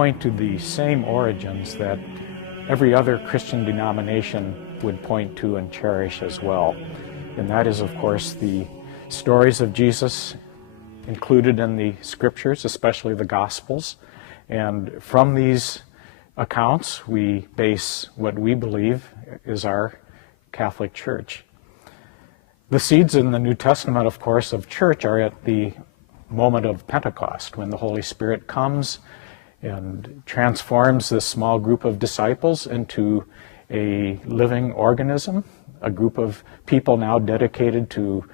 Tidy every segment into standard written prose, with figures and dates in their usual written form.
point to the same origins that every other Christian denomination would point to and cherish as well. And that is, of course, the stories of Jesus included in the scriptures, especially the Gospels. And from these accounts, we base what we believe is our Catholic Church. The seeds in the New Testament, of course, of church are at the moment of Pentecost, when the Holy Spirit comes and transforms this small group of disciples into a living organism, a group of people now dedicated to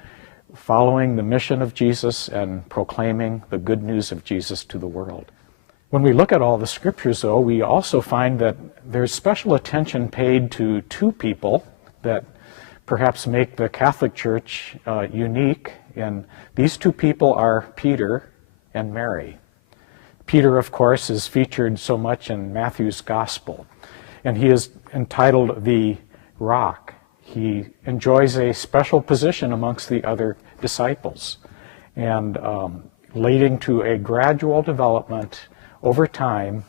following the mission of Jesus and proclaiming the good news of Jesus to the world. When we look at all the scriptures, though, we also find that there's special attention paid to two people that perhaps make the Catholic Church unique, and these two people are Peter and Mary. Peter, of course, is featured so much in Matthew's Gospel, and he is entitled the Rock. He enjoys a special position amongst the other disciples, and leading to a gradual development over time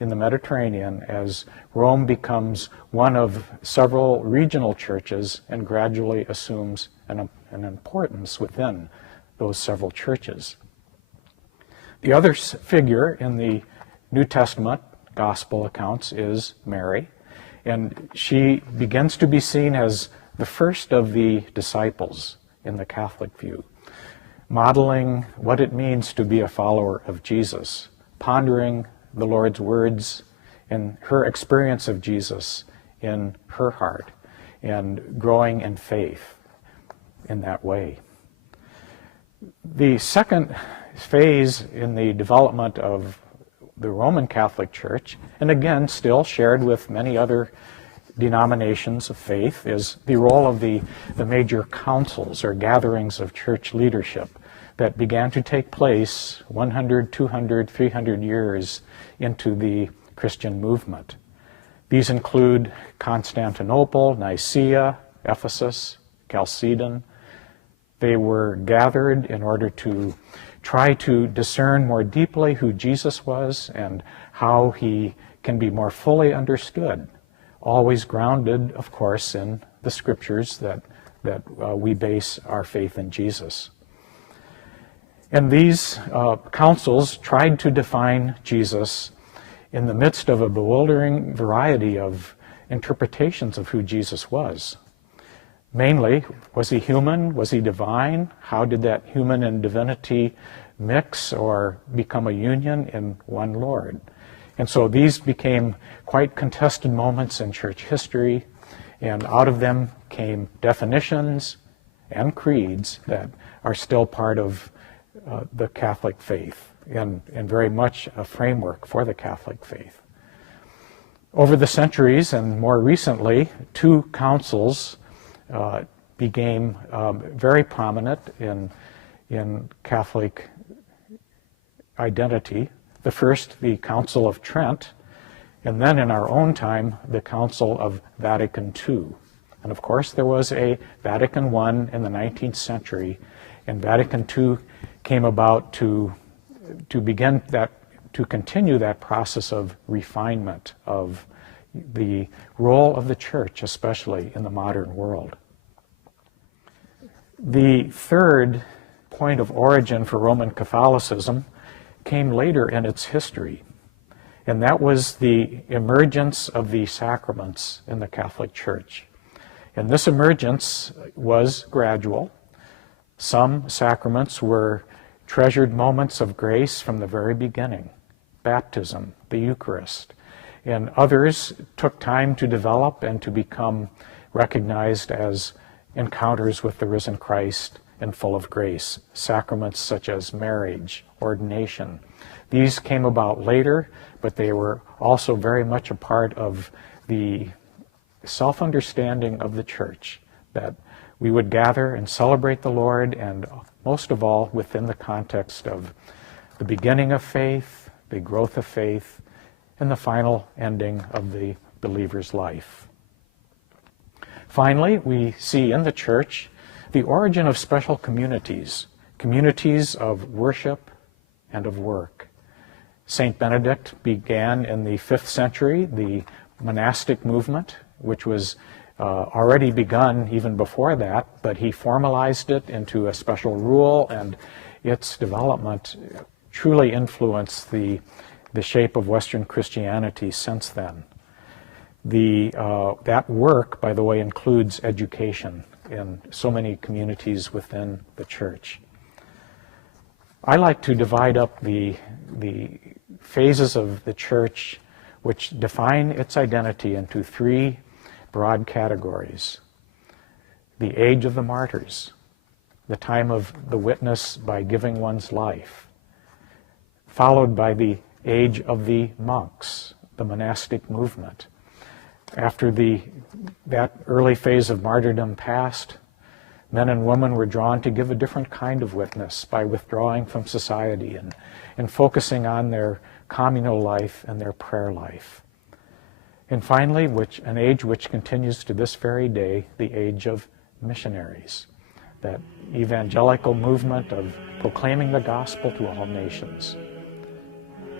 in the Mediterranean as Rome becomes one of several regional churches and gradually assumes an importance within those several churches. The other figure in the New Testament gospel accounts is Mary, and she begins to be seen as the first of the disciples in the Catholic view, modeling what it means to be a follower of Jesus, pondering the Lord's words and her experience of Jesus in her heart, and growing in faith in that way. The second phase in the development of the Roman Catholic Church, and again still shared with many other denominations of faith, is the role of the major councils or gatherings of church leadership that began to take place 100, 200, 300 years into the Christian movement. These include Constantinople, Nicaea, Ephesus, Chalcedon. They were gathered in order to try to discern more deeply who Jesus was and how he can be more fully understood, always grounded, of course, in the scriptures that we base our faith in Jesus. And these councils tried to define Jesus in the midst of a bewildering variety of interpretations of who Jesus was. Mainly, was he human? Was he divine? How did that human and divinity mix or become a union in one Lord? And so these became quite contested moments in church history, and out of them came definitions and creeds that are still part of the Catholic faith and very much a framework for the Catholic faith. Over the centuries and more recently, two councils became very prominent in Catholic identity. The first, the Council of Trent, and then in our own time, the Council of Vatican II. And of course, there was a Vatican I in the 19th century, and Vatican II came about to continue that process of refinement of the role of the church, especially in the modern world. The third point of origin for Roman Catholicism came later in its history, and that was the emergence of the sacraments in the Catholic Church. And this emergence was gradual. Some sacraments were treasured moments of grace from the very beginning, baptism, the Eucharist, and others took time to develop and to become recognized as encounters with the risen Christ and full of grace. Sacraments such as marriage, ordination. These came about later, but they were also very much a part of the self-understanding of the church, that we would gather and celebrate the Lord, and most of all within the context of the beginning of faith, the growth of faith, and the final ending of the believer's life. Finally, we see in the church the origin of special communities, communities of worship and of work. St. Benedict began in the 5th century the monastic movement, which was already begun even before that, but he formalized it into a special rule, and its development truly influenced the shape of Western Christianity since then. That work, by the way, includes education in so many communities within the church. I like to divide up the phases of the church which define its identity into 3 broad categories. The age of the martyrs, the time of the witness by giving one's life, followed by the age of the monks, the monastic movement. After that early phase of martyrdom passed, men and women were drawn to give a different kind of witness by withdrawing from society and focusing on their communal life and their prayer life. And finally, an age which continues to this very day, the age of missionaries, that evangelical movement of proclaiming the gospel to all nations.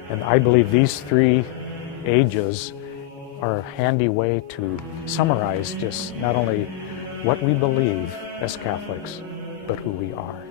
And I believe these 3 ages are a handy way to summarize just not only what we believe as Catholics, but who we are.